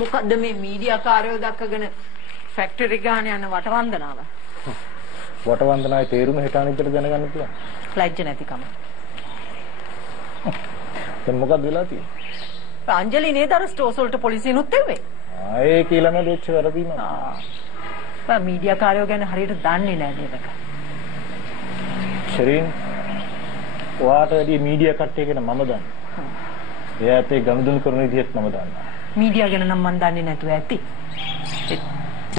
මොකද්ද මේ media කාර්යෝ දක්කගෙන factory ගාන යන වටවන්දනාව? වටවන්දනාවේ තේරුම හිත අනිද්දට දැනගන්න පුළුවන්. ලැජ්ජ නැතිකම. දැන් මොකක්ද වෙලා තියෙන්නේ? අංජලි නේද අර ස්ටෝස් වලට පොලිසියනුත් එව්වේ. ඒ කියලා නේද එච්ච වැරදීම. මීඩියා කාර්යෝ ගැන හරියට දන්නේ නැහැ නේද? ශරීන් ඔයාට වැඩි මීඩියා කට්ටිය ගැන මම දන්නවා. එයාට ඒ ගනුදෙනු කරන විදිහත් මම දන්නවා. මීඩියා ගැන නම් මම දන්නේ නැතුව ඇති.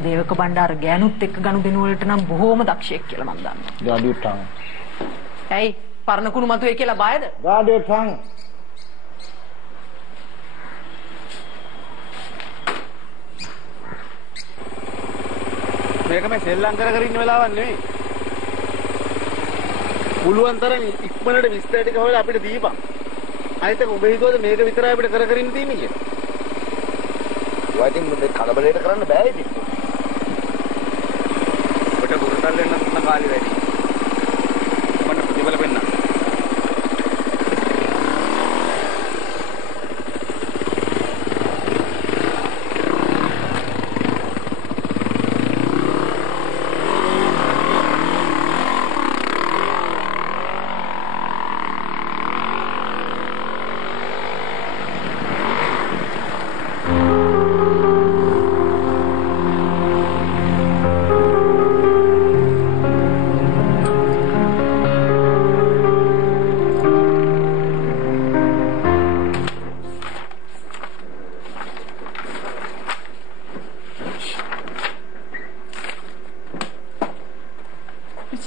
දේවක බණ්ඩාර ගෑනුත් එක්ක ගනුදෙනු වලට නම් බොහෝම දක්ෂයෙක් කියලා මම දන්නවා. ගාඩියෝ ටං. ඇයි පරණ කුණු මතුවේ කියලා බයද? ගාඩියෝ ටං. මේක මේ සෙල්ලම් කර ඉන්න වෙලාවක් නෙවෙයි. පුළුවන් තරම් ඉක්මනට විස්තර ටික හොයලා අපිට දීපන්. අනිත් එක ඔබ හිතුවද මේක විතරයි අපිට කර ඉන්න තියෙන්නේ කියලා? වයිටින් මේ කලබලයට කරන්න බෑ ඉතින්. ඔබට බුරතල් වෙන්න තන කාලේ වැඩි. මට ප්‍රතිඵල වෙන්න.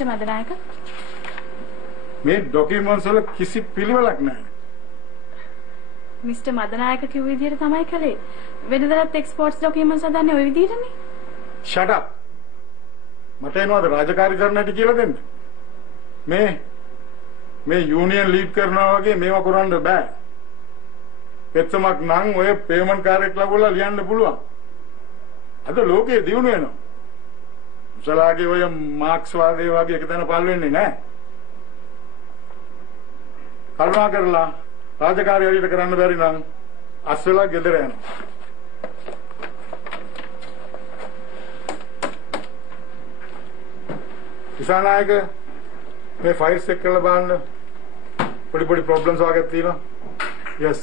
මදනායක මේ ડોකියුමන්ට්ස් වල කිසි පිළිවෙලක් නැහැ. මිස්ටර් මදනායක කිව්ව විදිහට තමයි කළේ. වෙනදලත් එක්ස්පෝර්ට්ස් ડોකියුමන්ට්ස් හදන්නේ ওই විදිහටනේ. shut up. මට එනවාද රාජකාරී කරන්න හැටි කියලා දෙන්න. මේ යූනියන් ලීඩ් කරනවා වගේ මේවා කරන්න බෑ. පෙත්තමක් නම් ඔය පේමන්ට් කාර්යයක් ලැබුණා ලියන්න පුළුවන්. අද ලෝකේ දියුණු වෙනවා. සලාගේ ඔය මාක්ස්වාදයේ වගේ එක තැන පල් වෙන්නේ නැහැ. කරුණා කරලා රාජකාරිය හරියට කරන්න බැරි නම් අස්වැලා ගෙදර යනවා. ඉසානායක මේ ෆයිල්ස් එක්ක කරලා බලන්න. පොඩි ප්‍රොබ්ලම්ස් වගේ තියෙනවා. yes.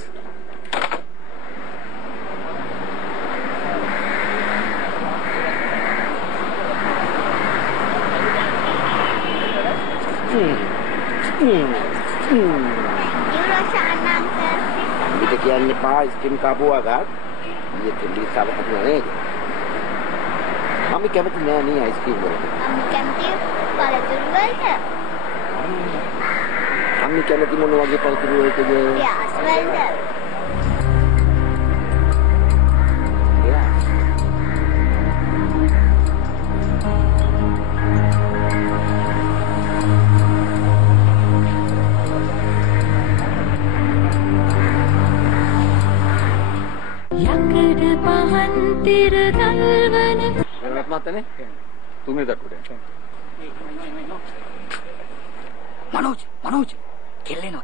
Kita kian pa skim kabu agak. Dia tulis sama kamu ni. Mami kami tu ni ice cream. Mami kami pada turun ke? Mami kami tu mana lagi pada turun itu je. Ya, sebentar. Berat mata ni? Tunggu tak kuda. Manoj, keleno.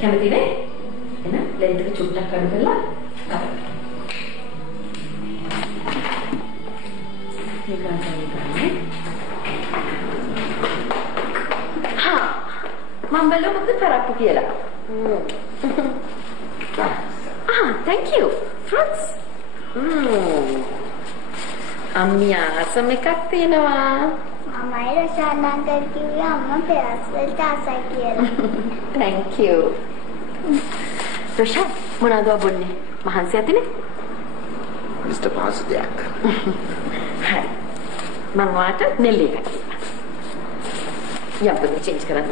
කැමති නේ? එන ලෙන්ත් එක චුට්ටක් අඩු කරලා ගන්න. මේ ගන්න. හා මම බැලුවා මොකද කරප්පු කියලා. thank you. Fruits. අම්මියා සම එකක් තියෙනවා. මමයි රෂානන්තර කිව්වේ අම්මා පෙරස් වලට ආසයි කියලා. thank you. රෂා මොනවද බොන්නේ? මහන්සි ඇතිනේ? මිස්ටර් පාසදයක්. හරි. මම වාට නෙල්ලි එකක් කියනවා. යම්පොඩි චේන්ජ් කරන්න.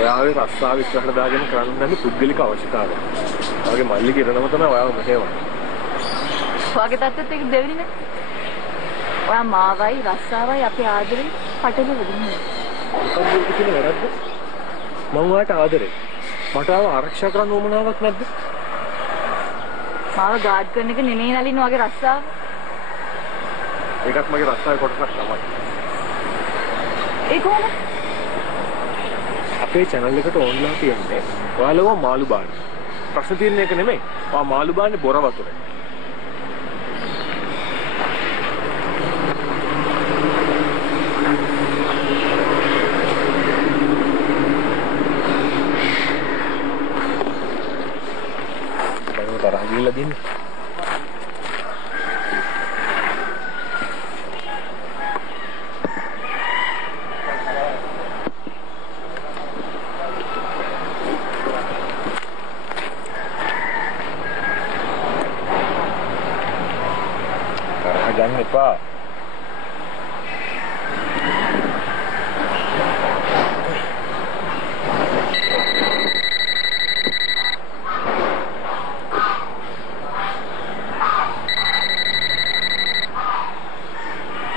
ඔයාගේ රස්සාව ඉස්සරහට දාගෙන කරන්න නැති පුද්ගලික අවශ්‍යතාවය. ඔයාගේ මල්ලි කිරණම තමයි ඔයාව මෙහෙවන්නේ. ඔයාගේ තාත්තත් එක්ක දෙවෙනි නේ. ඔයා මාවයි රස්සාවයි අපේ ආදරේ පටල වෙන්නේ. මොකක්ද කියන වැරද්ද? මම ඔයාට ආදරේ. මට ආව ආරක්ෂා කරන්න උවමනාවක් නැද්ද? මාව ගාඩ් කරන එක නෙමෙයි නලින් ඔයාගේ රස්සාව. ඒකත් මගේ රස්සාවේ කොටසක් තමයි. ඒ කොහොමද? අපේ channel එකට ඕන්ලා තියන්නේ ඔයාලව මාළු බාන්න. ප්‍රශ්න තියෙන එක නෙමෙයි. ඔයා මාළු බාන්නේ බොර වතුරේ. මම තරහ ගිහලා දින්නේ. Jangan lupa.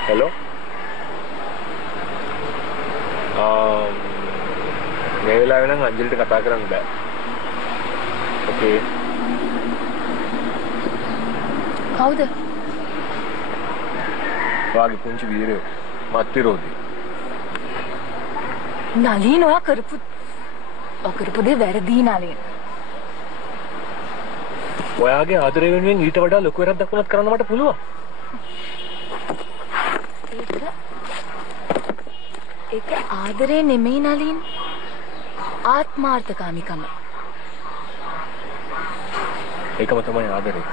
Hello. මේ වෙලාවේ නම් අංජලිට කතා කරන්න බෑ. Okay. කවුද? වාගේ පුංචි වීරයෝ මත් විරෝධී. නලින් ඔයා කරපු දේ වැරදි නලින්. ඔයාගේ ආදරය වෙනුවෙන් ඊට වඩා ලොකු වැරද්දක් වුණත් කරන්න මට පුළුවන්. ඒක ආදරේ නෙමෙයි නලින්. ආත්මාර්ථකාමීකම. ඒකම තමයි ආදරේ.